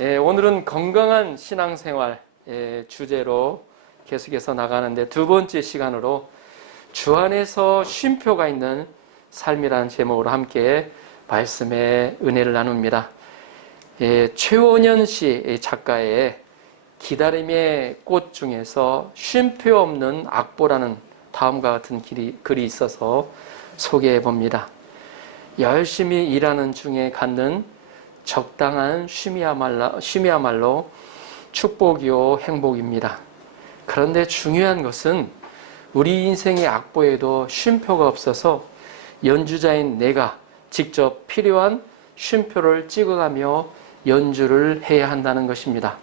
오늘은 건강한 신앙생활 주제로 계속해서 나가는데 두 번째 시간으로 주 안에서 쉼표가 있는 삶이라는 제목으로 함께 말씀의 은혜를 나눕니다. 최원현 씨 작가의 기다림의 꽃 중에서 쉼표 없는 악보라는 다음과 같은 글이 있어서 소개해 봅니다. 열심히 일하는 중에 갖는 적당한 쉼이야말로 축복이요 행복입니다. 그런데 중요한 것은 우리 인생의 악보에도 쉼표가 없어서 연주자인 내가 직접 필요한 쉼표를 찍어가며 연주를 해야 한다는 것입니다.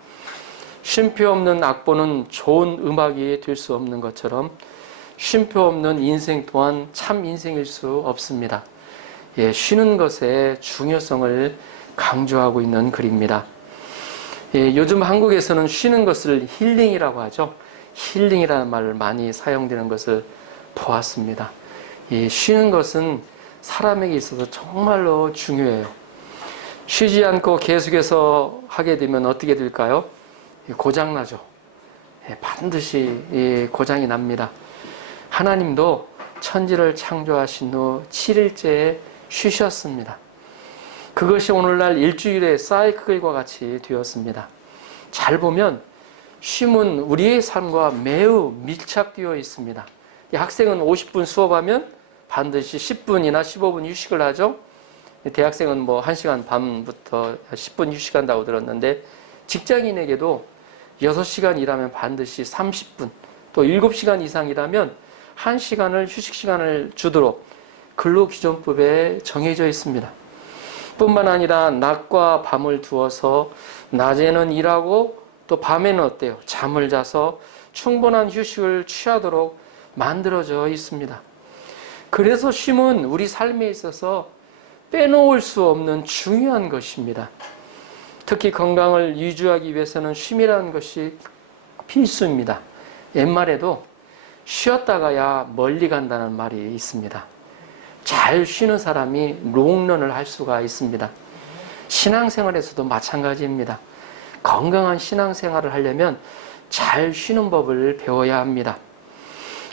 쉼표 없는 악보는 좋은 음악이 될 수 없는 것처럼 쉼표 없는 인생 또한 참 인생일 수 없습니다. 쉬는 것의 중요성을 강조하고 있는 글입니다. 요즘 한국에서는 쉬는 것을 힐링이라고 하죠. 힐링이라는 말을 많이 사용되는 것을 보았습니다. 쉬는 것은 사람에게 있어서 정말로 중요해요. 쉬지 않고 계속해서 하게 되면 어떻게 될까요? 고장나죠. 반드시 고장이 납니다. 하나님도 천지를 창조하신 후 7일째에 쉬셨습니다. 그것이 오늘날 일주일의 사이클과 같이 되었습니다. 잘 보면 쉼은 우리의 삶과 매우 밀착되어 있습니다. 학생은 50분 수업하면 반드시 10분이나 15분 휴식을 하죠. 대학생은 1시간 반부터 10분 휴식한다고 들었는데 직장인에게도 6시간 일하면 반드시 30분 또 7시간 이상 일하면 1시간을 휴식 시간을 주도록 근로기준법에 정해져 있습니다. 뿐만 아니라 낮과 밤을 두어서 낮에는 일하고 또 밤에는 어때요? 잠을 자서 충분한 휴식을 취하도록 만들어져 있습니다. 그래서 쉼은 우리 삶에 있어서 빼놓을 수 없는 중요한 것입니다. 특히 건강을 유지하기 위해서는 쉼이라는 것이 필수입니다. 옛말에도 쉬었다가야 멀리 간다는 말이 있습니다. 잘 쉬는 사람이 롱런을 할 수가 있습니다. 신앙생활에서도 마찬가지입니다. 건강한 신앙생활을 하려면 잘 쉬는 법을 배워야 합니다.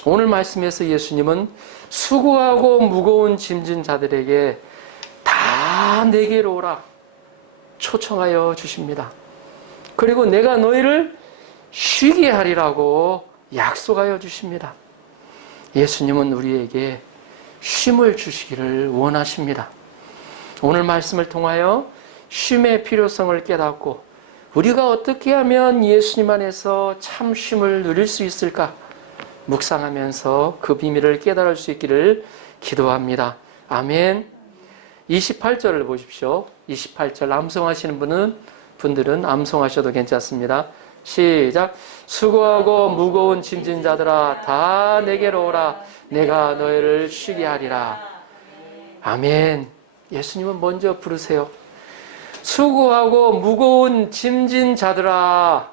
오늘 말씀에서 예수님은 수고하고 무거운 짐진 자들에게 다 내게로 오라 초청하여 주십니다. 그리고 내가 너희를 쉬게 하리라고 약속하여 주십니다. 예수님은 우리에게 쉼을 주시기를 원하십니다. 오늘 말씀을 통하여 쉼의 필요성을 깨닫고 우리가 어떻게 하면 예수님 안에서 참 쉼을 누릴 수 있을까 묵상하면서 그 비밀을 깨달을 수 있기를 기도합니다. 아멘. 28절을 보십시오. 28절 암송하시는 분들은 암송하셔도 괜찮습니다. 시작. 수고하고 무거운 짐진 자들아 다 내게로 오라 내가 너희를 쉬게 하리라. 아멘. 예수님은 먼저 부르세요. 수고하고 무거운 짐진 자들아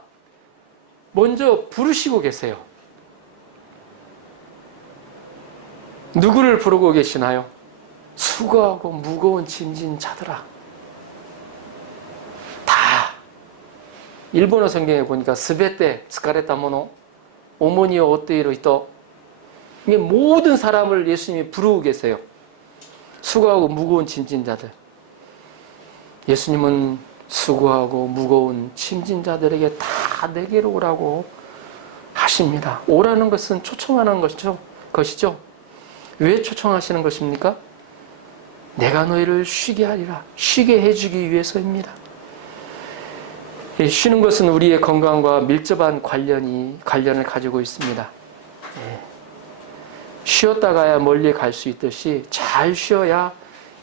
먼저 부르시고 계세요. 누구를 부르고 계시나요? 수고하고 무거운 짐진 자들아. 다 일본어 성경에 보니까 스베테 스카레타 모노 오모니오 오뜨이로 히토 이게 모든 사람을 예수님이 부르고 계세요. 수고하고 무거운 짐진 자들. 예수님은 수고하고 무거운 짐진 자들에게 다 내게로 오라고 하십니다. 오라는 것은 초청하는 것이죠. 왜 초청하시는 것입니까? 내가 너희를 쉬게 하리라. 쉬게 해주기 위해서입니다. 쉬는 것은 우리의 건강과 밀접한 관련을 가지고 있습니다. 쉬었다가야 멀리 갈 수 있듯이 잘 쉬어야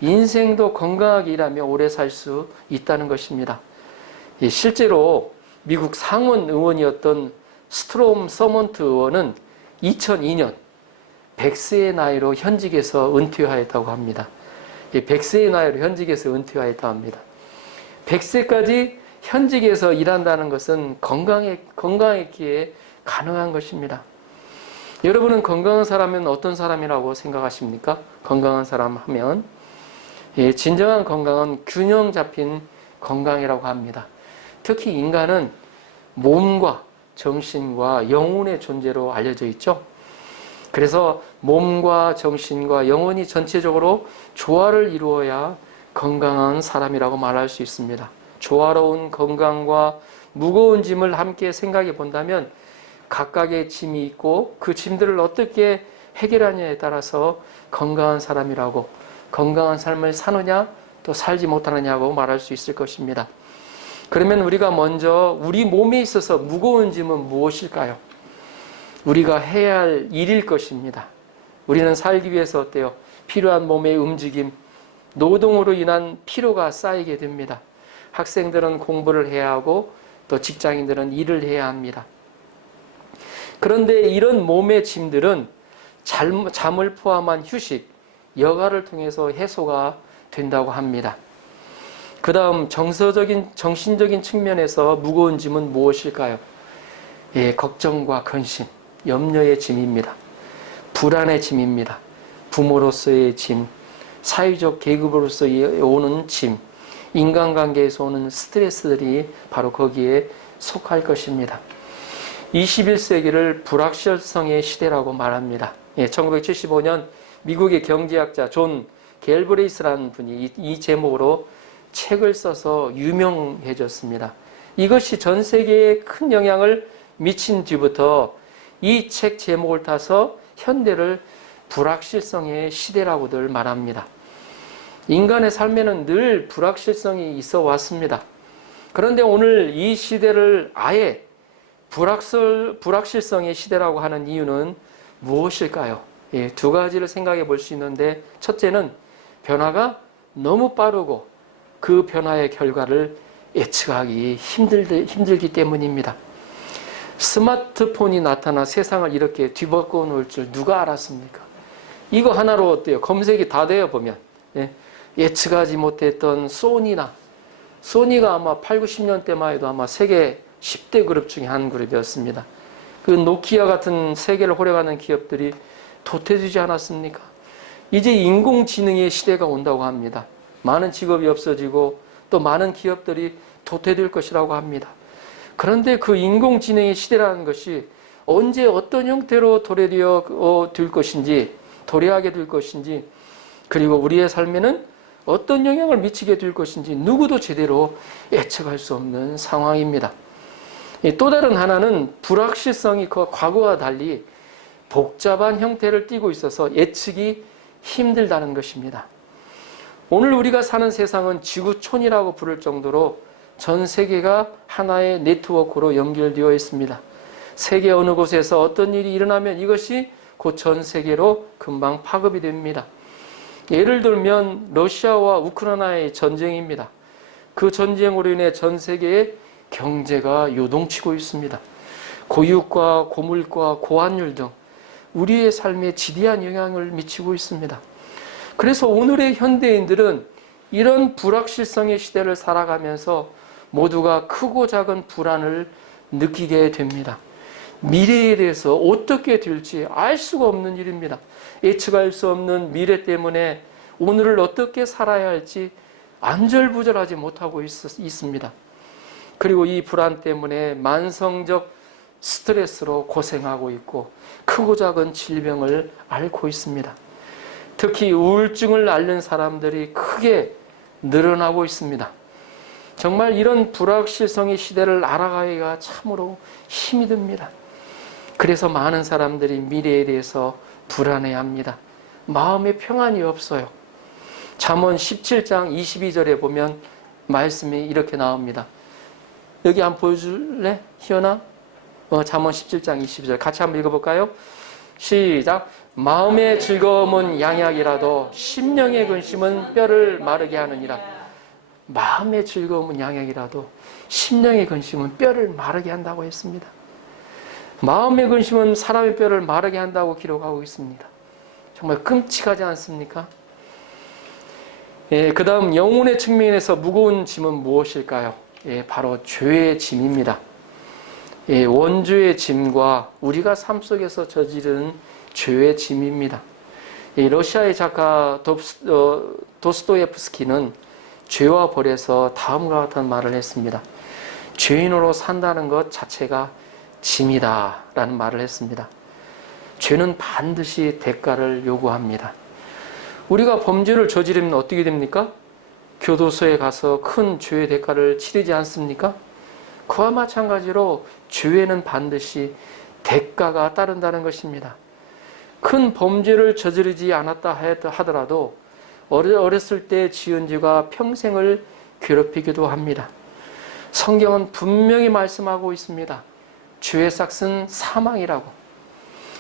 인생도 건강하게 일하며 오래 살 수 있다는 것입니다. 실제로 미국 상원 의원이었던 스트롬 서먼트 의원은 2002년 100세의 나이로 현직에서 은퇴하였다고 합니다. 100세의 나이로 현직에서 은퇴하였다고 합니다. 100세까지 현직에서 일한다는 것은 건강했기에 가능한 것입니다. 여러분은 건강한 사람은 어떤 사람이라고 생각하십니까? 건강한 사람 하면 진정한 건강은 균형 잡힌 건강이라고 합니다. 특히 인간은 몸과 정신과 영혼의 존재로 알려져 있죠. 그래서 몸과 정신과 영혼이 전체적으로 조화를 이루어야 건강한 사람이라고 말할 수 있습니다. 조화로운 건강과 무거운 짐을 함께 생각해 본다면 각각의 짐이 있고 그 짐들을 어떻게 해결하느냐에 따라서 건강한 사람이라고, 건강한 삶을 사느냐 또 살지 못하느냐고 말할 수 있을 것입니다. 그러면 우리가 먼저 우리 몸에 있어서 무거운 짐은 무엇일까요? 우리가 해야 할 일일 것입니다. 우리는 살기 위해서 어때요? 필요한 몸의 움직임, 노동으로 인한 피로가 쌓이게 됩니다. 학생들은 공부를 해야 하고 또 직장인들은 일을 해야 합니다. 그런데 이런 몸의 짐들은 잠을 포함한 휴식, 여가를 통해서 해소가 된다고 합니다. 그 다음 정신적인 측면에서 무거운 짐은 무엇일까요? 걱정과 근심, 염려의 짐입니다. 불안의 짐입니다. 부모로서의 짐, 사회적 계급으로서 오는 짐, 인간관계에서 오는 스트레스들이 바로 거기에 속할 것입니다. 21세기를 불확실성의 시대라고 말합니다. 1975년 미국의 경제학자 존 갤브레이스라는 분이 이 제목으로 책을 써서 유명해졌습니다. 이것이 전 세계에 큰 영향을 미친 뒤부터 이 책 제목을 타서 현대를 불확실성의 시대라고들 말합니다. 인간의 삶에는 늘 불확실성이 있어 왔습니다. 그런데 오늘 이 시대를 아예 불확실성의 시대라고 하는 이유는 무엇일까요? 두 가지를 생각해 볼 수 있는데, 첫째는 변화가 너무 빠르고 그 변화의 결과를 예측하기 힘들기 때문입니다. 스마트폰이 나타나 세상을 이렇게 뒤바꿔 놓을 줄 누가 알았습니까? 이거 하나로 어때요? 검색이 다 되어 보면 예측하지 못했던 소니가 아마 8, 90년대만 해도 아마 세계 10대 그룹 중에 한 그룹이었습니다. 그 노키아 같은 세계를 호령하는 기업들이 도태되지 않았습니까? 이제 인공지능의 시대가 온다고 합니다. 많은 직업이 없어지고 또 많은 기업들이 도태될 것이라고 합니다. 그런데 그 인공지능의 시대라는 것이 언제 어떤 형태로 도래하게 될 것인지, 그리고 우리의 삶에는 어떤 영향을 미치게 될 것인지 누구도 제대로 예측할 수 없는 상황입니다. 또 다른 하나는 불확실성이 그 과거와 달리 복잡한 형태를 띠고 있어서 예측이 힘들다는 것입니다. 오늘 우리가 사는 세상은 지구촌이라고 부를 정도로 전 세계가 하나의 네트워크로 연결되어 있습니다. 세계 어느 곳에서 어떤 일이 일어나면 이것이 곧 전 세계로 금방 파급이 됩니다. 예를 들면 러시아와 우크라이나의 전쟁입니다. 그 전쟁으로 인해 전 세계의 경제가 요동치고 있습니다. 고유가, 고물가, 고환율 등 우리의 삶에 지대한 영향을 미치고 있습니다. 그래서 오늘의 현대인들은 이런 불확실성의 시대를 살아가면서 모두가 크고 작은 불안을 느끼게 됩니다. 미래에 대해서 어떻게 될지 알 수가 없는 일입니다. 예측할 수 없는 미래 때문에 오늘을 어떻게 살아야 할지 안절부절하지 못하고 있습니다. 그리고 이 불안 때문에 만성적 스트레스로 고생하고 있고 크고 작은 질병을 앓고 있습니다. 특히 우울증을 앓는 사람들이 크게 늘어나고 있습니다. 정말 이런 불확실성의 시대를 알아가기가 참으로 힘이 듭니다. 그래서 많은 사람들이 미래에 대해서 불안해합니다. 마음에 평안이 없어요. 잠언 17장 22절에 보면 말씀이 이렇게 나옵니다. 여기 한번 보여줄래? 희연아? 잠언 17장 22절 같이 한번 읽어볼까요? 시작. 마음의 즐거움은 양약이라도 심령의 근심은 뼈를 마르게 하느니라. 마음의 즐거움은 양약이라도 심령의 근심은 뼈를 마르게 한다고 했습니다. 마음의 근심은 사람의 뼈를 마르게 한다고 기록하고 있습니다. 정말 끔찍하지 않습니까? 그 다음 영혼의 측면에서 무거운 짐은 무엇일까요? 바로 죄의 짐입니다. 원죄의 짐과 우리가 삶 속에서 저지른 죄의 짐입니다. 러시아의 작가 도스토예프스키는 죄와 벌에서 다음과 같은 말을 했습니다. 죄인으로 산다는 것 자체가 짐이다 라는 말을 했습니다. 죄는 반드시 대가를 요구합니다. 우리가 범죄를 저지르면 어떻게 됩니까? 교도소에 가서 큰 죄의 대가를 치르지 않습니까? 그와 마찬가지로 죄에는 반드시 대가가 따른다는 것입니다. 큰 범죄를 저지르지 않았다 하더라도 어렸을 때 지은 죄가 평생을 괴롭히기도 합니다. 성경은 분명히 말씀하고 있습니다. 죄의 삭은 사망이라고.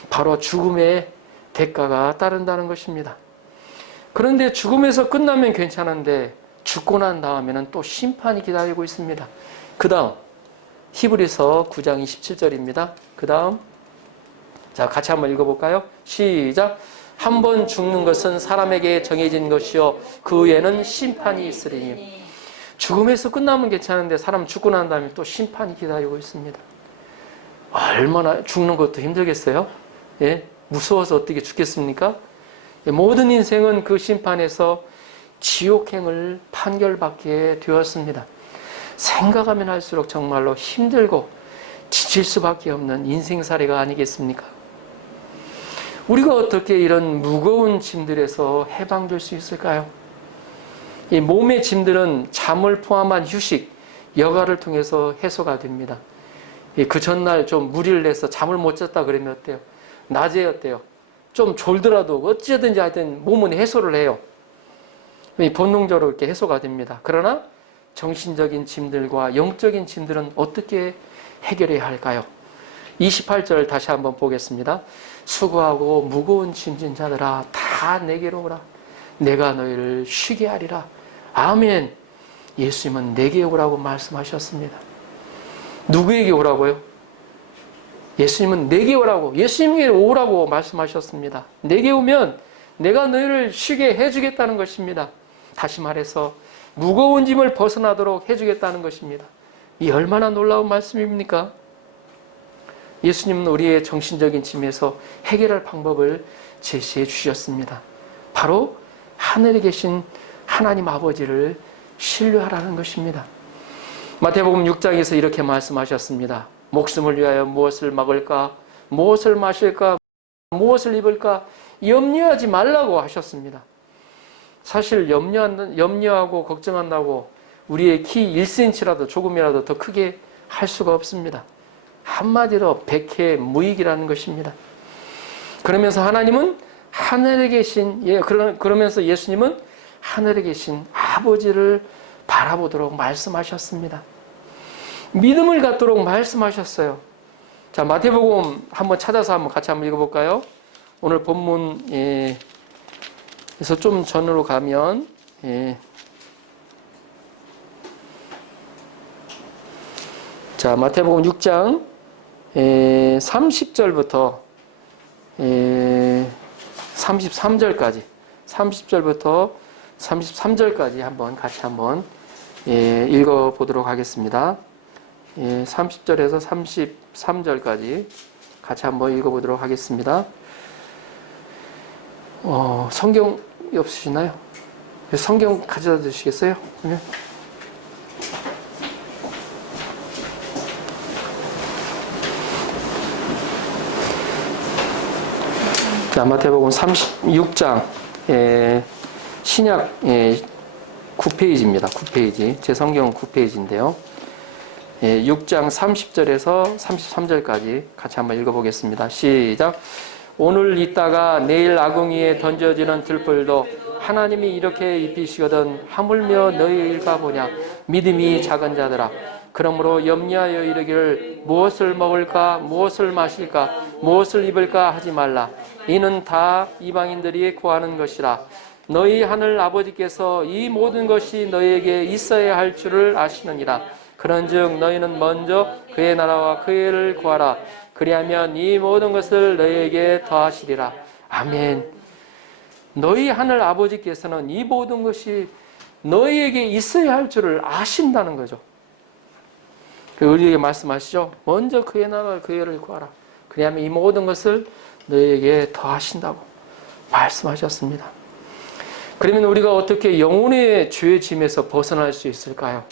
바로 죽음의 대가가 따른다는 것입니다. 그런데 죽음에서 끝나면 괜찮은데 죽고 난 다음에는 또 심판이 기다리고 있습니다. 그 다음 히브리서 9장 27절입니다. 그 다음 자 같이 한번 읽어볼까요? 시작. 한 번 죽는 것은 사람에게 정해진 것이요 그 후에는 심판이 있으리니. 죽음에서 끝나면 괜찮은데 사람 죽고 난 다음에 또 심판이 기다리고 있습니다. 얼마나 죽는 것도 힘들겠어요? 예? 무서워서 어떻게 죽겠습니까? 모든 인생은 그 심판에서 지옥행을 판결받게 되었습니다. 생각하면 할수록 정말로 힘들고 지칠 수밖에 없는 인생살이가 아니겠습니까? 우리가 어떻게 이런 무거운 짐들에서 해방될 수 있을까요? 이 몸의 짐들은 잠을 포함한 휴식, 여가를 통해서 해소가 됩니다. 그 전날 좀 무리를 내서 잠을 못 잤다 그러면 어때요? 낮에 어때요? 좀 졸더라도 어찌든지 하여튼 몸은 해소를 해요. 본능적으로 이렇게 해소가 됩니다. 그러나 정신적인 짐들과 영적인 짐들은 어떻게 해결해야 할까요? 28절 다시 한번 보겠습니다. 수고하고 무거운 짐진 자들아 다 내게로 오라. 내가 너희를 쉬게 하리라. 아멘. 예수님은 내게 오라고 말씀하셨습니다. 누구에게 오라고요? 예수님은 내게 오라고, 예수님에게 오라고 말씀하셨습니다. 내게 오면 내가 너희를 쉬게 해주겠다는 것입니다. 다시 말해서 무거운 짐을 벗어나도록 해주겠다는 것입니다. 이 얼마나 놀라운 말씀입니까? 예수님은 우리의 정신적인 짐에서 해결할 방법을 제시해 주셨습니다. 바로 하늘에 계신 하나님 아버지를 신뢰하라는 것입니다. 마태복음 6장에서 이렇게 말씀하셨습니다. 목숨을 위하여 무엇을 먹을까, 무엇을 마실까, 무엇을 입을까 염려하지 말라고 하셨습니다. 사실 염려하고 걱정한다고 우리의 키 1cm라도 조금이라도 더 크게 할 수가 없습니다. 한마디로 백해무익이라는 것입니다. 그러면서 하나님은 하늘에 계신, 그러면서 예수님은 하늘에 계신 아버지를 바라보도록 말씀하셨습니다. 믿음을 갖도록 말씀하셨어요. 자, 마태복음 한번 찾아서 한번 같이 한번 읽어볼까요? 오늘 본문에서 좀 전으로 가면, 자, 마태복음 6장 30절부터 33절까지 30절부터 33절까지 한번 같이 한번 읽어보도록 하겠습니다. 30절에서 33절까지 같이 한번 읽어보도록 하겠습니다. 성경 없으시나요? 성경 가져다 주시겠어요? 그러면 자, 마태복음 36장 신약 9페이지입니다. 9페이지. 제 성경은 9페이지인데요. 6장 30절에서 33절까지 같이 한번 읽어보겠습니다. 시작. 오늘 있다가 내일 아궁이에 던져지는 들풀도 하나님이 이렇게 입히시거든 하물며 너희일까 보냐. 믿음이 작은 자들아. 그러므로 염려하여 이르기를 무엇을 먹을까 무엇을 마실까 무엇을 입을까 하지 말라. 이는 다 이방인들이 구하는 것이라. 너희 하늘 아버지께서 이 모든 것이 너희에게 있어야 할 줄을 아시느니라. 그런즉 너희는 먼저 그의 나라와 그의 의를 구하라. 그리하면 이 모든 것을 너희에게 더하시리라. 아멘. 너희 하늘 아버지께서는 이 모든 것이 너희에게 있어야 할 줄을 아신다는 거죠. 우리에게 말씀하시죠. 먼저 그의 나라와 그의 의를 구하라. 그리하면 이 모든 것을 너희에게 더하신다고 말씀하셨습니다. 그러면 우리가 어떻게 영혼의 죄의 짐에서 벗어날 수 있을까요?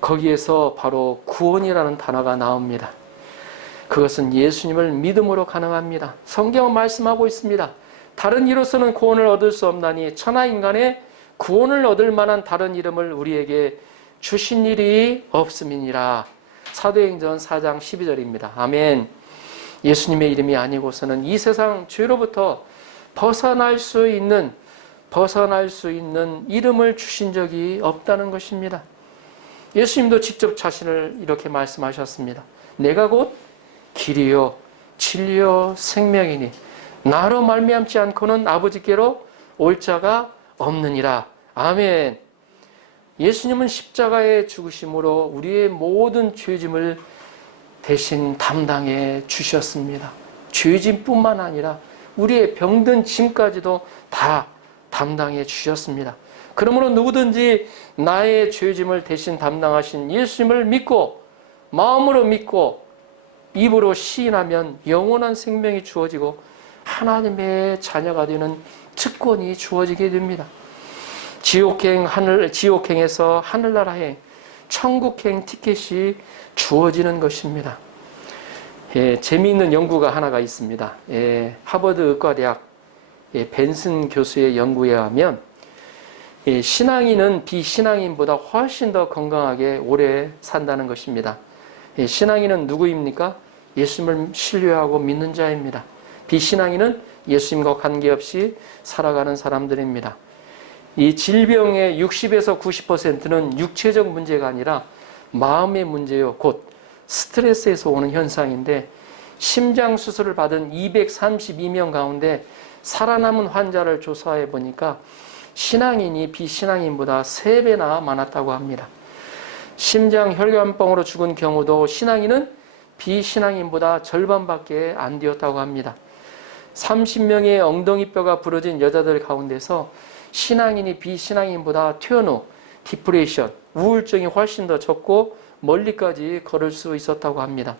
거기에서 바로 구원이라는 단어가 나옵니다. 그것은 예수님을 믿음으로 가능합니다. 성경은 말씀하고 있습니다. 다른 이로서는 구원을 얻을 수 없나니 천하 인간의 구원을 얻을 만한 다른 이름을 우리에게 주신 일이 없음이니라. 사도행전 4장 12절입니다. 아멘. 예수님의 이름이 아니고서는 이 세상 죄로부터 벗어날 수 있는 이름을 주신 적이 없다는 것입니다. 예수님도 직접 자신을 이렇게 말씀하셨습니다. 내가 곧 길이요 진리요 생명이니 나로 말미암지 않고는 아버지께로 올 자가 없느니라. 아멘. 예수님은 십자가의 죽으심으로 우리의 모든 죄짐을 대신 담당해 주셨습니다. 죄짐뿐만 아니라 우리의 병든 짐까지도 다 담당해 주셨습니다. 그러므로 누구든지 나의 죄짐을 대신 담당하신 예수님을 믿고 마음으로 믿고 입으로 시인하면 영원한 생명이 주어지고 하나님의 자녀가 되는 특권이 주어지게 됩니다. 지옥행에서 하늘나라행, 천국행 티켓이 주어지는 것입니다. 재미있는 연구가 하나가 있습니다. 하버드 의과대학 벤슨 교수의 연구에 의하면 신앙인은 비신앙인보다 훨씬 더 건강하게 오래 산다는 것입니다. 신앙인은 누구입니까? 예수님을 신뢰하고 믿는 자입니다. 비신앙인은 예수님과 관계없이 살아가는 사람들입니다. 이 질병의 60에서 90%는 육체적 문제가 아니라 마음의 문제요. 곧 스트레스에서 오는 현상인데 심장 수술을 받은 232명 가운데 살아남은 환자를 조사해 보니까 신앙인이 비신앙인보다 3배나 많았다고 합니다. 심장 혈관병으로 죽은 경우도 신앙인은 비신앙인보다 절반밖에 안 되었다고 합니다. 30명의 엉덩이뼈가 부러진 여자들 가운데서 신앙인이 비신앙인보다 퇴원 후 디프레션, 우울증이 훨씬 더 적고 멀리까지 걸을 수 있었다고 합니다.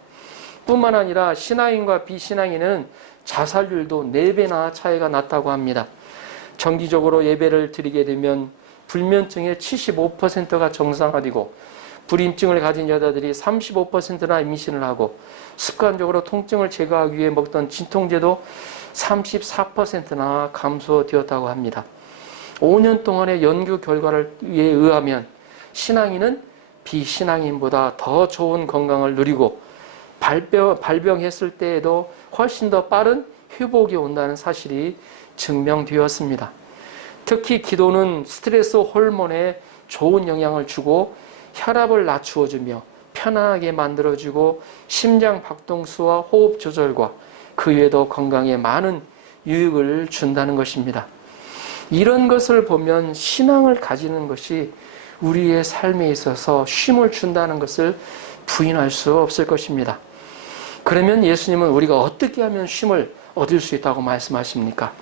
뿐만 아니라 신앙인과 비신앙인은 자살률도 4배나 차이가 났다고 합니다. 정기적으로 예배를 드리게 되면 불면증의 75%가 정상화되고 불임증을 가진 여자들이 35%나 임신을 하고 습관적으로 통증을 제거하기 위해 먹던 진통제도 34%나 감소되었다고 합니다. 5년 동안의 연구 결과에 의하면 신앙인은 비신앙인보다 더 좋은 건강을 누리고 발병했을 때에도 훨씬 더 빠른 회복이 온다는 사실이 증명되었습니다. 특히 기도는 스트레스 호르몬에 좋은 영향을 주고 혈압을 낮추어주며 편안하게 만들어주고 심장 박동수와 호흡 조절과 그 외에도 건강에 많은 유익을 준다는 것입니다. 이런 것을 보면 신앙을 가지는 것이 우리의 삶에 있어서 쉼을 준다는 것을 부인할 수 없을 것입니다. 그러면 예수님은 우리가 어떻게 하면 쉼을 얻을 수 있다고 말씀하십니까?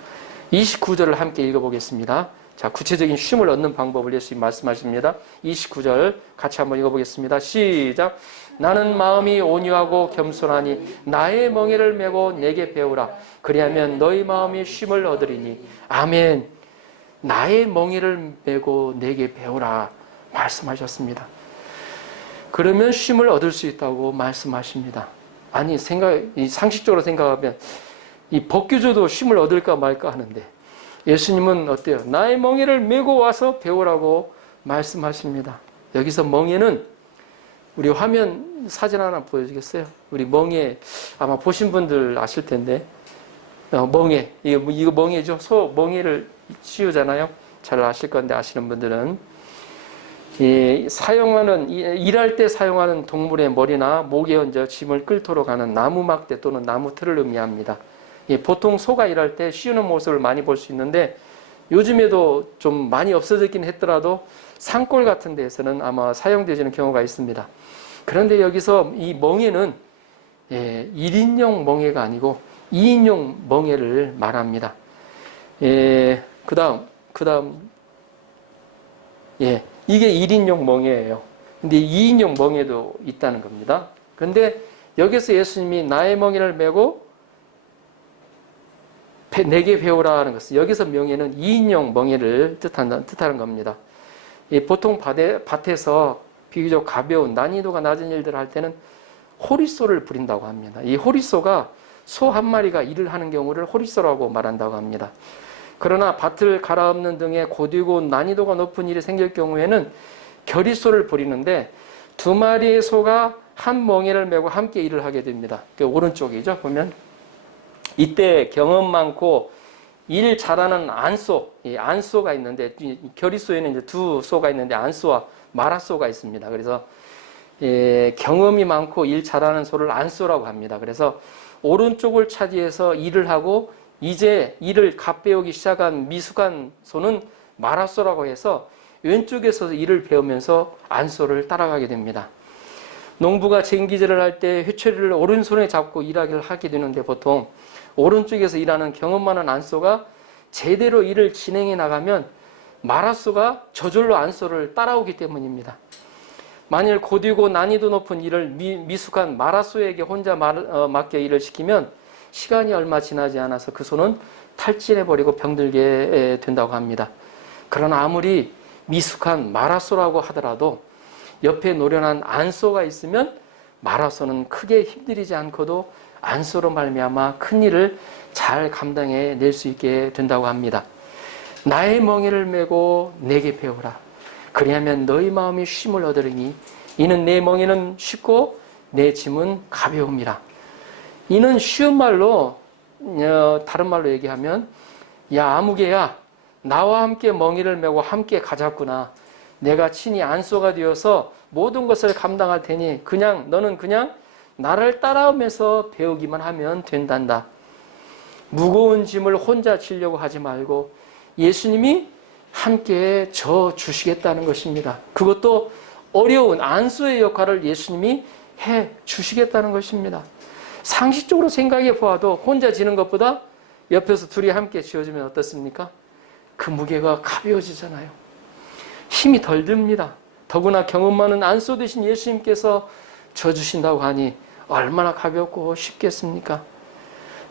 29절을 함께 읽어보겠습니다. 자, 구체적인 쉼을 얻는 방법을 예수님 말씀하십니다. 29절 같이 한번 읽어보겠습니다. 시작. 나는 마음이 온유하고 겸손하니 나의 멍에를 메고 내게 배우라. 그리하면 너희 마음이 쉼을 얻으리니. 아멘. 나의 멍에를 메고 내게 배우라 말씀하셨습니다. 그러면 쉼을 얻을 수 있다고 말씀하십니다. 아니, 상식적으로 생각하면 이 법규조도 쉼을 얻을까 말까 하는데 예수님은 어때요? 나의 멍에를 메고 와서 배우라고 말씀하십니다. 여기서 멍에는 우리 화면 사진 하나 보여주겠어요? 우리 멍에 아마 보신 분들 아실 텐데 멍에 이거 멍에죠? 소 멍에를 씌우잖아요. 잘 아실 건데 아시는 분들은 일할 때 사용하는 동물의 머리나 목에 얹어 짐을 끌도록 하는 나무 막대 또는 나무 틀을 의미합니다. 보통 소가 일할 때 씌우는 모습을 많이 볼 수 있는데 요즘에도 좀 많이 없어졌긴 했더라도 산골 같은 데에서는 아마 사용되지는 경우가 있습니다. 그런데 여기서 이 멍에는 1인용 멍에가 아니고 2인용 멍에를 말합니다. 그 다음 이게 1인용 멍에예요. 근데 2인용 멍에도 있다는 겁니다. 그런데 여기서 예수님이 나의 멍에를 메고 내게 배우라 하는 것은 여기서 명예는 2인용 멍에를 뜻하는 겁니다. 보통 밭에서 비교적 가벼운 난이도가 낮은 일들을 할 때는 호리쏘를 부린다고 합니다. 이 호리쏘가 소 한 마리가 일을 하는 경우를 호리쏘라고 말한다고 합니다. 그러나 밭을 갈아엎는 등의 고되고 난이도가 높은 일이 생길 경우에는 겨리쏘를 부리는데 두 마리의 소가 한 멍에를 메고 함께 일을 하게 됩니다. 오른쪽이죠. 보면 이때 경험 많고 일 잘하는 안소, 이 안소가 있는데 겨리소에는 이제 두 소가 있는데 안소와 마라소가 있습니다. 그래서 경험이 많고 일 잘하는 소를 안소라고 합니다. 그래서 오른쪽을 차지해서 일을 하고 이제 일을 갓배우기 시작한 미숙한 소는 마라소라고 해서 왼쪽에서 일을 배우면서 안소를 따라가게 됩니다. 농부가 쟁기질을 할 때 회초리를 오른손에 잡고 일하기를 하게 되는데 보통 오른쪽에서 일하는 경험 많은 안소가 제대로 일을 진행해 나가면 마라소가 저절로 안소를 따라오기 때문입니다. 만일 고되고 난이도 높은 일을 미숙한 마라소에게 혼자 맡겨 일을 시키면 시간이 얼마 지나지 않아서 그 소는 탈진해버리고 병들게 된다고 합니다. 그러나 아무리 미숙한 마라소라고 하더라도 옆에 노련한 안소가 있으면 마라소는 크게 힘들이지 않고도 안소로 말미암아 큰 일을 잘 감당해 낼 수 있게 된다고 합니다. 나의 멍에를 메고 내게 배우라. 그리하면 너희 마음이 쉼을 얻으리니 이는 내 멍에는 쉽고 내 짐은 가벼움이라. 이는 쉬운 말로 다른 말로 얘기하면 야 아무개야 나와 함께 멍에를 메고 함께 가자꾸나. 내가 친히 안소가 되어서 모든 것을 감당할 테니 너는 그냥 나를 따라오면서 배우기만 하면 된단다. 무거운 짐을 혼자 지려고 하지 말고 예수님이 함께 져 주시겠다는 것입니다. 그것도 어려운 안소의 역할을 예수님이 해 주시겠다는 것입니다. 상식적으로 생각해 보아도 혼자 지는 것보다 옆에서 둘이 함께 지어주면 어떻습니까? 그 무게가 가벼워지잖아요. 힘이 덜 듭니다. 더구나 경험 많은 안소 되신 예수님께서 져주신다고 하니 얼마나 가볍고 쉽겠습니까?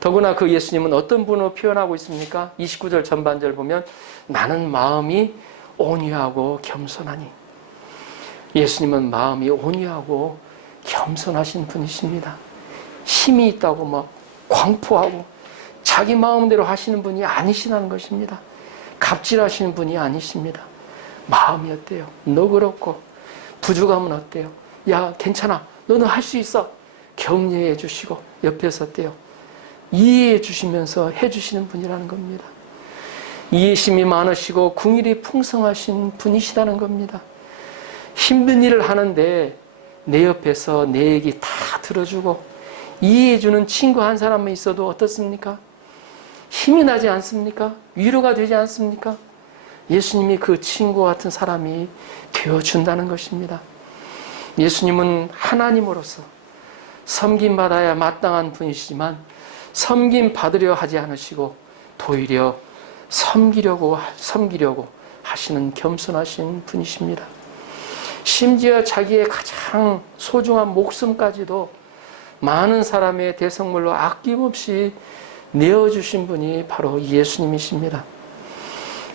더구나 그 예수님은 어떤 분으로 표현하고 있습니까? 29절 전반절 보면 나는 마음이 온유하고 겸손하니. 예수님은 마음이 온유하고 겸손하신 분이십니다. 힘이 있다고 막 광포하고 자기 마음대로 하시는 분이 아니시라는 것입니다. 갑질하시는 분이 아니십니다. 마음이 어때요? 너그럽고 부족함은 어때요? 야 괜찮아 너는 할 수 있어. 격려해 주시고 옆에서 어때요? 이해해 주시면서 해주시는 분이라는 겁니다. 이해심이 많으시고 궁일이 풍성하신 분이시다는 겁니다. 힘든 일을 하는데 내 옆에서 내 얘기 다 들어주고 이해해주는 친구 한 사람만 있어도 어떻습니까? 힘이 나지 않습니까? 위로가 되지 않습니까? 예수님이 그 친구 같은 사람이 되어준다는 것입니다. 예수님은 하나님으로서 섬김받아야 마땅한 분이시지만 섬김받으려 하지 않으시고 도리어 섬기려고 하시는 겸손하신 분이십니다. 심지어 자기의 가장 소중한 목숨까지도 많은 사람의 대성물로 아낌없이 내어주신 분이 바로 예수님이십니다.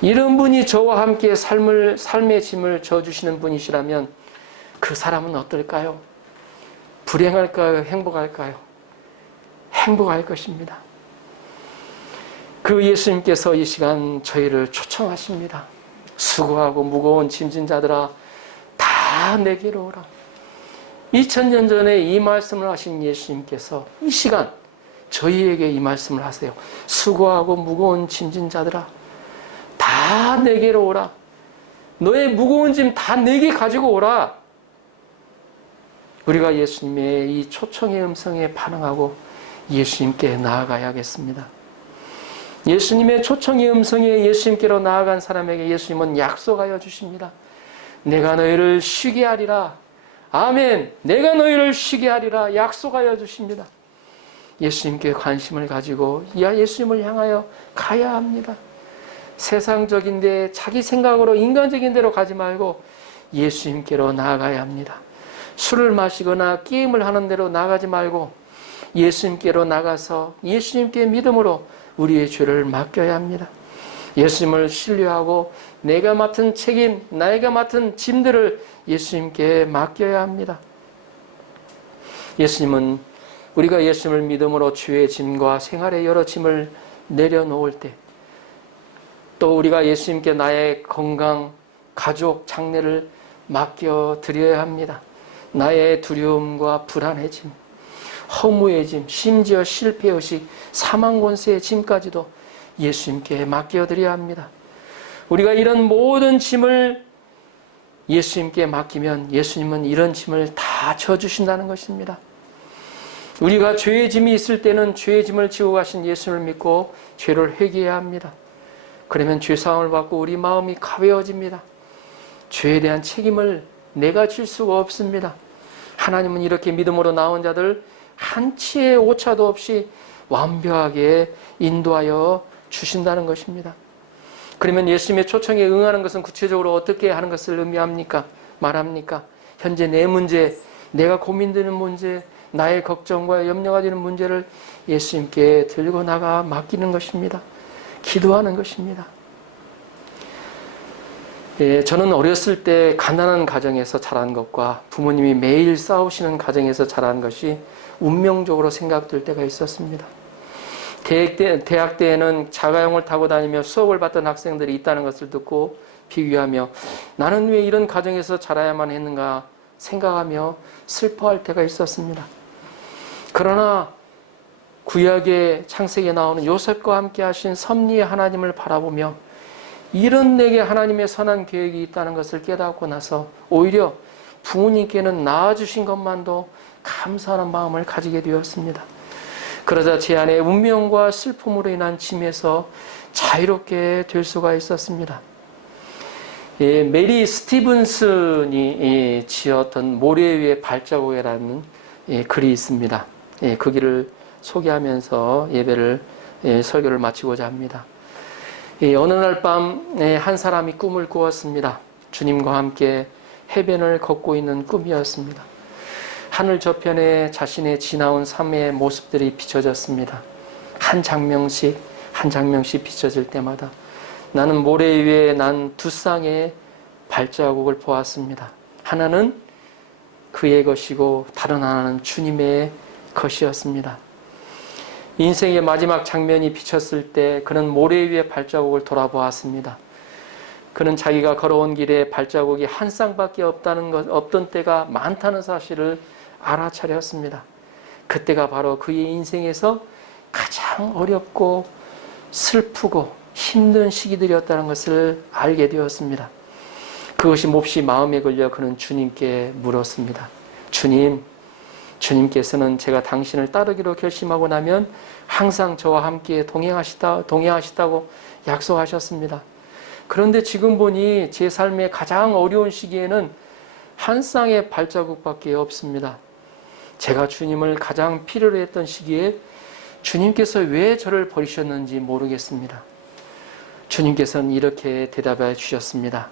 이런 분이 저와 함께 삶의 짐을 져주시는 분이시라면 그 사람은 어떨까요? 불행할까요? 행복할까요? 행복할 것입니다. 그 예수님께서 이 시간 저희를 초청하십니다. 수고하고 무거운 짐진 자들아 다 내게로 오라. 2000년 전에 이 말씀을 하신 예수님께서 이 시간 저희에게 이 말씀을 하세요. 수고하고 무거운 짐진 자들아 다 내게로 오라. 너의 무거운 짐 다 내게 가지고 오라. 우리가 예수님의 이 초청의 음성에 반응하고 예수님께 나아가야겠습니다. 예수님의 초청의 음성에 예수님께로 나아간 사람에게 예수님은 약속하여 주십니다. 내가 너희를 쉬게 하리라. 아멘. 내가 너희를 쉬게 하리라. 약속하여 주십니다. 예수님께 관심을 가지고 예수님을 향하여 가야 합니다. 세상적인데 자기 생각으로 인간적인 대로 가지 말고 예수님께로 나아가야 합니다. 술을 마시거나 게임을 하는 대로 나가지 말고 예수님께로 나가서 예수님께 믿음으로 우리의 죄를 맡겨야 합니다. 예수님을 신뢰하고 내가 맡은 책임, 내가 맡은 짐들을 예수님께 맡겨야 합니다. 예수님은 우리가 예수님을 믿음으로 주의 짐과 생활의 여러 짐을 내려놓을 때, 또 우리가 예수님께 나의 건강, 가족, 장래를 맡겨드려야 합니다. 나의 두려움과 불안의 짐, 허무의 짐, 심지어 실패의식, 사망권세의 짐까지도 예수님께 맡겨드려야 합니다. 우리가 이런 모든 짐을 예수님께 맡기면 예수님은 이런 짐을 다 져주신다는 것입니다. 우리가 죄의 짐이 있을 때는 죄의 짐을 지고 가신 예수를 믿고 죄를 회개해야 합니다. 그러면 죄사함을 받고 우리 마음이 가벼워집니다. 죄에 대한 책임을 내가 질 수가 없습니다. 하나님은 이렇게 믿음으로 나온 자들 한치의 오차도 없이 완벽하게 인도하여 주신다는 것입니다. 그러면 예수님의 초청에 응하는 것은 구체적으로 어떻게 하는 것을 의미합니까? 말합니까? 현재 내 문제, 내가 고민되는 문제, 나의 걱정과 염려가 되는 문제를 예수님께 들고 나가 맡기는 것입니다. 기도하는 것입니다. 저는 어렸을 때 가난한 가정에서 자란 것과 부모님이 매일 싸우시는 가정에서 자란 것이 운명적으로 생각될 때가 있었습니다. 대학 때에는 자가용을 타고 다니며 수업을 받던 학생들이 있다는 것을 듣고 비교하며 나는 왜 이런 가정에서 자라야만 했는가 생각하며 슬퍼할 때가 있었습니다. 그러나 구약의 창세기에 나오는 요셉과 함께 하신 섭리의 하나님을 바라보며 이런 내게 하나님의 선한 계획이 있다는 것을 깨닫고 나서 오히려 부모님께는 낳아주신 것만도 감사하는 마음을 가지게 되었습니다. 그러자 제 안에 운명과 슬픔으로 인한 짐에서 자유롭게 될 수가 있었습니다. 메리 스티븐슨이 지었던 모래 위의 발자국이라는 글이 있습니다. 그 글을 소개하면서 설교를 마치고자 합니다. 어느 날 밤 한 사람이 꿈을 꾸었습니다. 주님과 함께 해변을 걷고 있는 꿈이었습니다. 하늘 저편에 자신의 지나온 삶의 모습들이 비춰졌습니다. 한 장면씩 비춰질 때마다 나는 모래 위에 난 두 쌍의 발자국을 보았습니다. 하나는 그의 것이고 다른 하나는 주님의 것이었습니다. 인생의 마지막 장면이 비쳤을 때 그는 모래 위의 발자국을 돌아보았습니다. 그는 자기가 걸어온 길에 발자국이 한 쌍밖에 없던 때가 많다는 사실을 알아차렸습니다. 그때가 바로 그의 인생에서 가장 어렵고 슬프고 힘든 시기들이었다는 것을 알게 되었습니다. 그것이 몹시 마음에 걸려 그는 주님께 물었습니다. 주님께서는 제가 당신을 따르기로 결심하고 나면 항상 저와 함께 동행하시다고 약속하셨습니다. 그런데 지금 보니 제 삶의 가장 어려운 시기에는 한 쌍의 발자국밖에 없습니다. 제가 주님을 가장 필요로 했던 시기에 주님께서 왜 저를 버리셨는지 모르겠습니다. 주님께서는 이렇게 대답해 주셨습니다.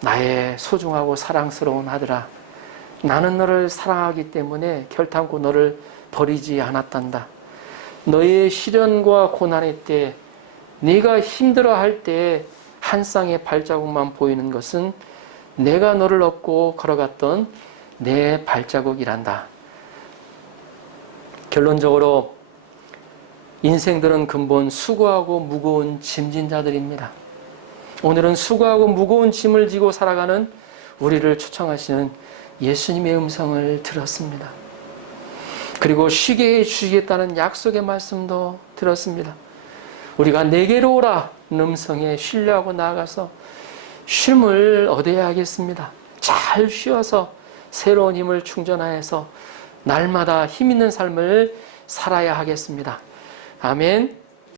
나의 소중하고 사랑스러운 아들아, 나는 너를 사랑하기 때문에 결탄코 너를 버리지 않았단다. 너의 시련과 고난의 때, 네가 힘들어할 때 한 쌍의 발자국만 보이는 것은 내가 너를 업고 걸어갔던 내 발자국이란다. 결론적으로 인생들은 근본 수고하고 무거운 짐진 자들입니다. 오늘은 수고하고 무거운 짐을 지고 살아가는 우리를 초청하시는 예수님의 음성을 들었습니다. 그리고 쉬게 해주시겠다는 약속의 말씀도 들었습니다. 우리가 내게로 오라 음성에 신뢰하고 나아가서 쉼을 얻어야 하겠습니다. 잘 쉬어서 새로운 힘을 충전하여서 날마다 힘있는 삶을 살아야 하겠습니다. 아멘.